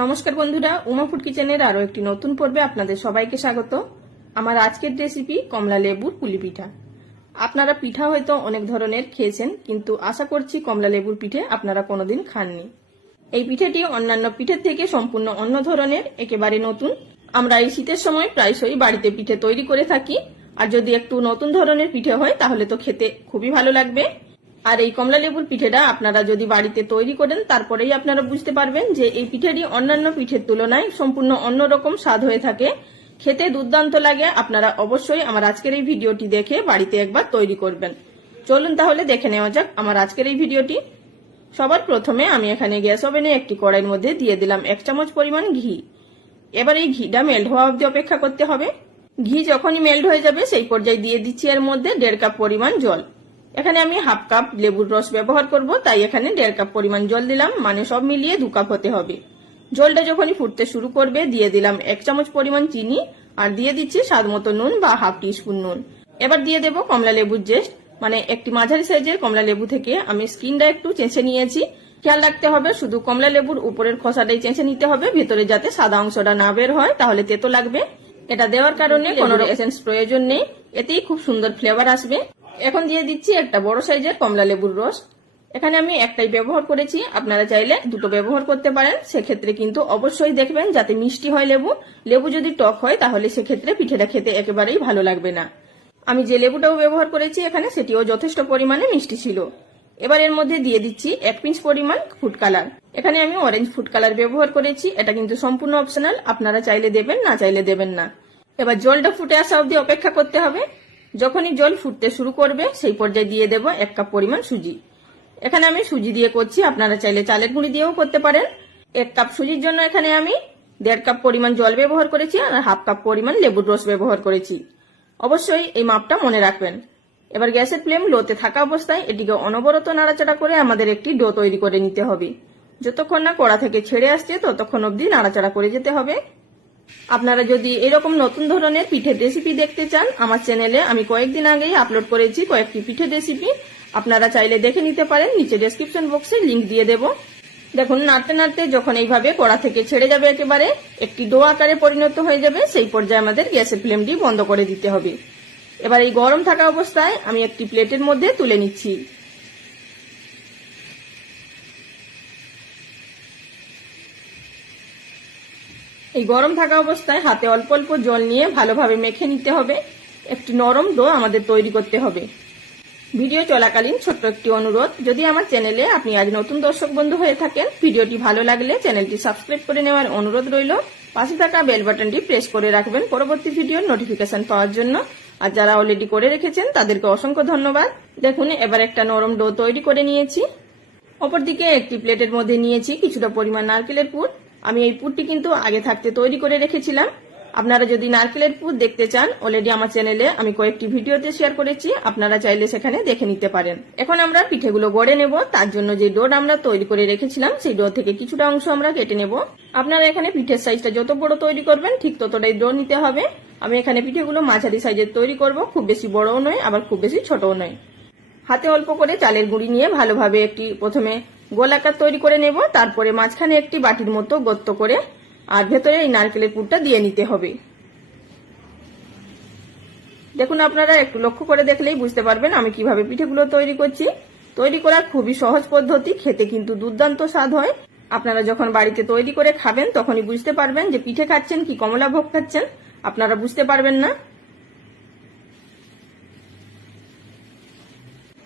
নমস্কার বন্ধুরা, উমা ফুড কিচেনের আরও একটি নতুন পর্বে আপনাদের সবাইকে স্বাগত। আমার আজকের রেসিপি কমলা লেবুর পুলি পিঠা। আপনারা পিঠা হয়তো অনেক ধরনের খেয়েছেন, কিন্তু আশা করছি কমলা লেবুর পিঠে আপনারা কোনোদিন খাননি। এই পিঠেটি অন্যান্য পিঠের থেকে সম্পূর্ণ অন্য ধরনের, একেবারে নতুন। আমরা এই শীতের সময় প্রায়শই বাড়িতে পিঠে তৈরি করে থাকি। আর যদি একটু নতুন ধরনের পিঠে হয়, তাহলে তো খেতে খুবই ভালো লাগবে। আর এই কমলা লেবুর পিঠেটা আপনারা যদি বাড়িতে তৈরি করেন, তারপরেই আপনারা বুঝতে পারবেন যে এই পিঠেটি অন্যান্য পিঠের তুলনায় সম্পূর্ণ অন্যরকম স্বাদ হয়ে থাকে। খেতে দুর্দান্ত লাগে, আপনারা অবশ্যই আমার আজকের এই ভিডিওটি দেখে বাড়িতে একবার তৈরি করবেন। চলুন তাহলে দেখে নেওয়া যাক আমার আজকের এই ভিডিওটি। সবার প্রথমে আমি এখানে গ্যাস ওভেনে একটি কড়াইয়ের মধ্যে দিয়ে দিলাম এক চামচ পরিমাণ ঘি। এবার এই ঘিটা মেল্ট হওয়া অবধি অপেক্ষা করতে হবে। ঘি যখনই মেল্ট হয়ে যাবে, সেই পর্যায়ে দিয়ে দিচ্ছি এর মধ্যে দেড় কাপ পরিমাণ জল। এখানে আমি হাফ কাপ লেবুর রস ব্যবহার করব তাই এখানে দেড় কাপ পরিমাণ জল দিলাম মানে সব মিলিয়ে দু কাপ হতে হবে। জলটা যখনই ফুটতে শুরু করবে দিয়ে দিলাম এক চামচ পরিমাণ চিনি আর দিয়ে দিচ্ছি স্বাদ মতো নুন বা হাফ টি স্পুন নুন। এবার দিয়ে দেবো কমলা লেবুর জেস্ট মানে একটি মাঝারি সাইজের কমলা লেবু থেকে আমি স্কিনটা একটু চেঁচে নিয়েছি। খেয়াল রাখতে হবে শুধু কমলা লেবুর উপরের খোসাটাই চেঁচে নিতে হবে ভেতরে যাতে সাদা অংশটা না বের হয় তাহলে তেতো লাগবে। এটা দেওয়ার কারণে কোনো এসেন্স প্রয়োজন নেই এতেই খুব সুন্দর ফ্লেভার আসবে। এখন দিয়ে দিচ্ছি একটা বড় সাইজের কমলা লেবুর রস। এখানে আমি একটাই ব্যবহার করেছি। আপনারা চাইলে দুটো ব্যবহার করতে পারেন। সেক্ষেত্রে কিন্তু অবশ্যই দেখবেন যাতে মিষ্টি হয় লেবু। লেবু যদি টক হয়, তাহলে সেক্ষেত্রে পিঠেটা খেতে একেবারেই ভালো লাগবে না। আমি যে লেবুটাও ব্যবহার করেছি এখানে, সেটিও যথেষ্ট পরিমাণে মিষ্টি ছিল। এবার এর মধ্যে দিয়ে দিচ্ছি এক পিঞ্চ পরিমাণ ফুড কালার। এখানে আমি অরেঞ্জ ফুড কালার ব্যবহার করেছি। এটা কিন্তু সম্পূর্ণ অপশনাল। আপনারা চাইলে দেবেন, না চাইলে দেবেন না। এবার জলটা ফুটে আসা অবধি অপেক্ষা করতে হবে। যখনই জল ফুটতে শুরু করবে, সেই পর্যায়ে দিয়ে দেব এক কাপ পরিমাণ সুজি। এখানে আমি সুজি দিয়ে করছি, আপনারা চাইলে চালের গুঁড়ি দিয়েও করতে পারেন। এক কাপ সুজির জন্য এখানে আমি দেড় কাপ পরিমাণ জল ব্যবহার করেছি আর হাফ কাপ পরিমাণ লেবুর রস ব্যবহার করেছি। অবশ্যই এই মাপটা মনে রাখবেন। এবার গ্যাসের ফ্লেম লোতে থাকা অবস্থায় এটিকে অনবরত নাড়াচাড়া করে আমাদের একটি ডো তৈরি করে নিতে হবে। যতক্ষণ না কড়া থেকে ছেড়ে আসছে, ততক্ষণ অবধি নাড়াচাড়া করে যেতে হবে। আপনারা যদি এরকম নতুন ধরনের পিঠের রেসিপি দেখতে চান, আমার চ্যানেলে আমি কয়েকদিন আগেই আপলোড করেছি কয়েকটি পিঠের রেসিপি আপনারা চাইলে দেখে নিতে পারেন, নিচে ডেসক্রিপশন বক্সে লিংক দিয়ে দেব। দেখুন, নাড়তে নাড়তে যখন এইভাবে কড়া থেকে ছেড়ে যাবে একেবারে, একটি ডো আকারে পরিণত হয়ে যাবে, সেই পর্যায়ে আমাদের গ্যাসের ফ্লেমটি বন্ধ করে দিতে হবে। এবার এই গরম থাকা অবস্থায় আমি একটি প্লেটের মধ্যে তুলে নিচ্ছি। এই গরম থাকা অবস্থায় হাতে অল্প অল্প জল নিয়ে ভালোভাবে মেখে নিতে হবে। একটি নরম ডো আমাদের তৈরি করতে হবে। ভিডিও চলাকালীন ছোট্ট একটি অনুরোধ, যদি আমার চ্যানেলে আপনি আজ নতুন দর্শক বন্ধু হয়ে থাকেন, ভিডিওটি ভালো লাগলে চ্যানেলটি সাবস্ক্রাইব করে নেওয়ার অনুরোধ রইল। পাশে থাকা বেল বাটনটি প্রেস করে রাখবেন পরবর্তী ভিডিওর নোটিফিকেশন পাওয়ার জন্য। আর যারা অলরেডি করে রেখেছেন, তাদেরকে অসংখ্য ধন্যবাদ। দেখুন, এবার একটা নরম ডো তৈরি করে নিয়েছি। অপরদিকে একটি প্লেটের মধ্যে নিয়েছি কিছুটা পরিমাণ নারকেলের পুর। আমি এই পুরটি কিন্তু আগে থাকতে তৈরি করে রেখেছিলাম। আপনারা যদি নারকেলের পুর দেখতে চান অলরেডি আমার চ্যানেলে আমি কয়েকটি ভিডিওতে শেয়ার করেছি। আপনারা চাইলে সেখানে দেখে নিতে পারেন। এখন আমরা পিঠেগুলো গড়ে নেব। তার জন্য যে ডোর আমরা তৈরি করে রেখেছিলাম, সেই ডোর থেকে কিছুটা অংশ আমরা কেটে নেব। আপনারা এখানে পিঠের সাইজটা যত বড় তৈরি করবেন, ঠিক ততটাই ডো নিতে হবে। আমি এখানে পিঠেগুলো মাঝারি সাইজের তৈরি করব। খুব বেশি বড়ও নয়, আবার খুব বেশি ছোটও নয়। হাতে অল্প করে চালের গুঁড়ি নিয়ে ভালোভাবে একটি প্রথমে গোলাকার তৈরি করে নেব, তারপরে মাঝখানে একটি বাটির মতো গর্ত করে আর ভেতরে এই নারকেলের পুরটা দিয়ে নিতে হবে। দেখুন আপনারা একটু লক্ষ্য করে দেখলেই বুঝতে পারবেন আমি কীভাবে পিঠেগুলো তৈরি করছি। তৈরি করা খুবই সহজ পদ্ধতি, খেতে কিন্তু দুর্দান্ত স্বাদ হয়। আপনারা যখন বাড়িতে তৈরি করে খাবেন, তখনই বুঝতে পারবেন যে পিঠে খাচ্ছেন কি কমলা ভোগ খাচ্ছেন। আপনারা বুঝতে পারবেন না।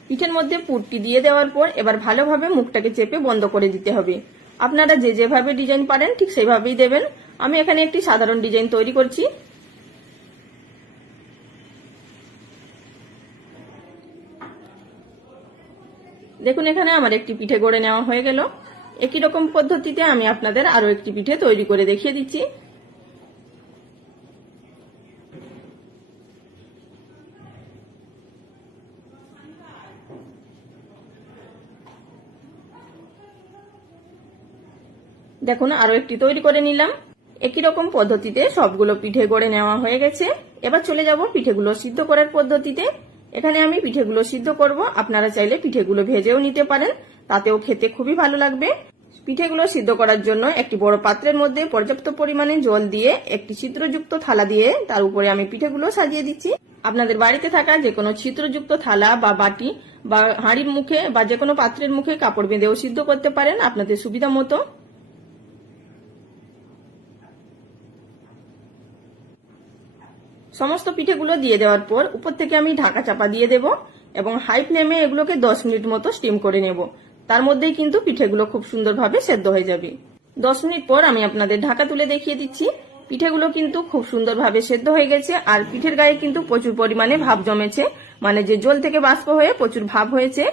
পিঠের মধ্যে পুরটি দিয়ে দেওয়ার পর এবার ভালোভাবে মুখটাকে চেপে বন্ধ করে দিতে হবে। আপনারা যে যেভাবে ডিজাইন পারেন ঠিক সেইভাবেই দেবেন। আমি এখানে একটি সাধারণ ডিজাইন তৈরি করছি। দেখুন, এখানে আমার একটি পিঠে গড়ে নেওয়া হয়ে গেল। একই রকম পদ্ধতিতে আমি আপনাদের আরও একটি পিঠে তৈরি করে দেখিয়ে দিচ্ছি। দেখুন, আরও একটি তৈরি করে নিলাম। একই রকম পদ্ধতিতে সবগুলো পিঠে গড়ে নেওয়া হয়ে গেছে। এবার চলে যাব পিঠেগুলো সিদ্ধ করার পদ্ধতিতে। এখানে আমি পিঠেগুলো সিদ্ধ করব। আপনারা চাইলে পিঠেগুলো ভেজেও নিতে পারেন। তাতেও খেতে খুবই ভালো লাগবে। পিঠেগুলো সিদ্ধ করার জন্য একটি বড় পাত্রের মধ্যে পর্যাপ্ত পরিমাণে জল দিয়ে একটি ছিদ্রযুক্ত থালা দিয়ে তার উপরে আমি পিঠেগুলো সাজিয়ে দিচ্ছি। আপনাদের বাড়িতে থাকা যে কোনো ছিদ্রযুক্ত থালা বা বাটি বা হাঁড়ির মুখে বা যে কোনো পাত্রের মুখে কাপড় বেঁধেও সিদ্ধ করতে পারেন আপনাদের সুবিধা মতো। সমস্ত পিঠেগুলো দিয়ে দেওয়ার পর উপর থেকে আমি ঢাকা চাপা দিয়ে দেব এবং হাই ফ্লেমে এগুলোকে দশ মিনিট মতো স্টিম করে নেব। তার মধ্যেই কিন্তু পিঠেগুলো খুব সুন্দরভাবে সেদ্ধ হয়ে যাবে। দশ মিনিট পর আমি আপনাদের ঢাকা তুলে দেখিয়ে দিচ্ছি। পিঠেগুলো কিন্তু খুব সুন্দরভাবে সেদ্ধ হয়ে গেছে আর পিঠের গায়ে কিন্তু প্রচুর পরিমাণে ভাব জমেছে। মানে যে জল থেকে বাষ্প হয়ে প্রচুর ভাব হয়েছে,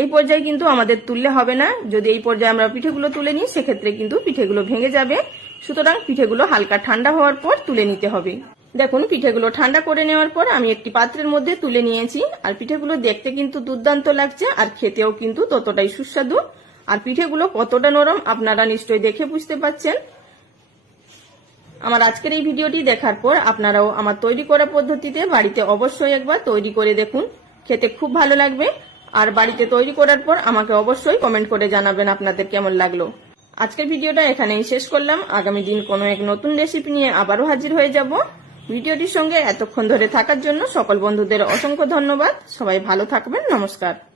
এই পর্যায়ে কিন্তু আমাদের তুললে হবে না। যদি এই পর্যায়ে আমরা পিঠেগুলো তুলে নিই, সেক্ষেত্রে কিন্তু পিঠেগুলো ভেঙে যাবে। সুতরাং পিঠেগুলো হালকা ঠান্ডা হওয়ার পর তুলে নিতে হবে। দেখুন, পিঠেগুলো ঠান্ডা করে নেওয়ার পর আমি একটি পাত্রের মধ্যে তুলে নিয়েছি। আর পিঠেগুলো দেখতে কিন্তু দুর্দান্ত লাগছে আর খেতেও কিন্তু ততটাই সুস্বাদু। আর পিঠেগুলো কতটা নরম আপনারা নিশ্চয়ই দেখে বুঝতে পাচ্ছেন। আমার আজকের এই ভিডিওটি দেখার পর আপনারাও আমার তৈরি করা পদ্ধতিতে বাড়িতে অবশ্যই একবার তৈরি করে দেখুন। খেতে খুব ভালো লাগবে। আর বাড়িতে তৈরি করার পর আমাকে অবশ্যই কমেন্ট করে জানাবেন আপনাদের কেমন লাগল। আজকের ভিডিওটা এখানেই শেষ করলাম। আগামী দিন কোনো এক নতুন রেসিপি নিয়ে আবারও হাজির হয়ে যাব। ভিডিওটির সঙ্গে এতক্ষণ ধরে থাকার জন্য সকল বন্ধুদের অসংখ্য ধন্যবাদ। সবাই ভালো থাকবেন। নমস্কার।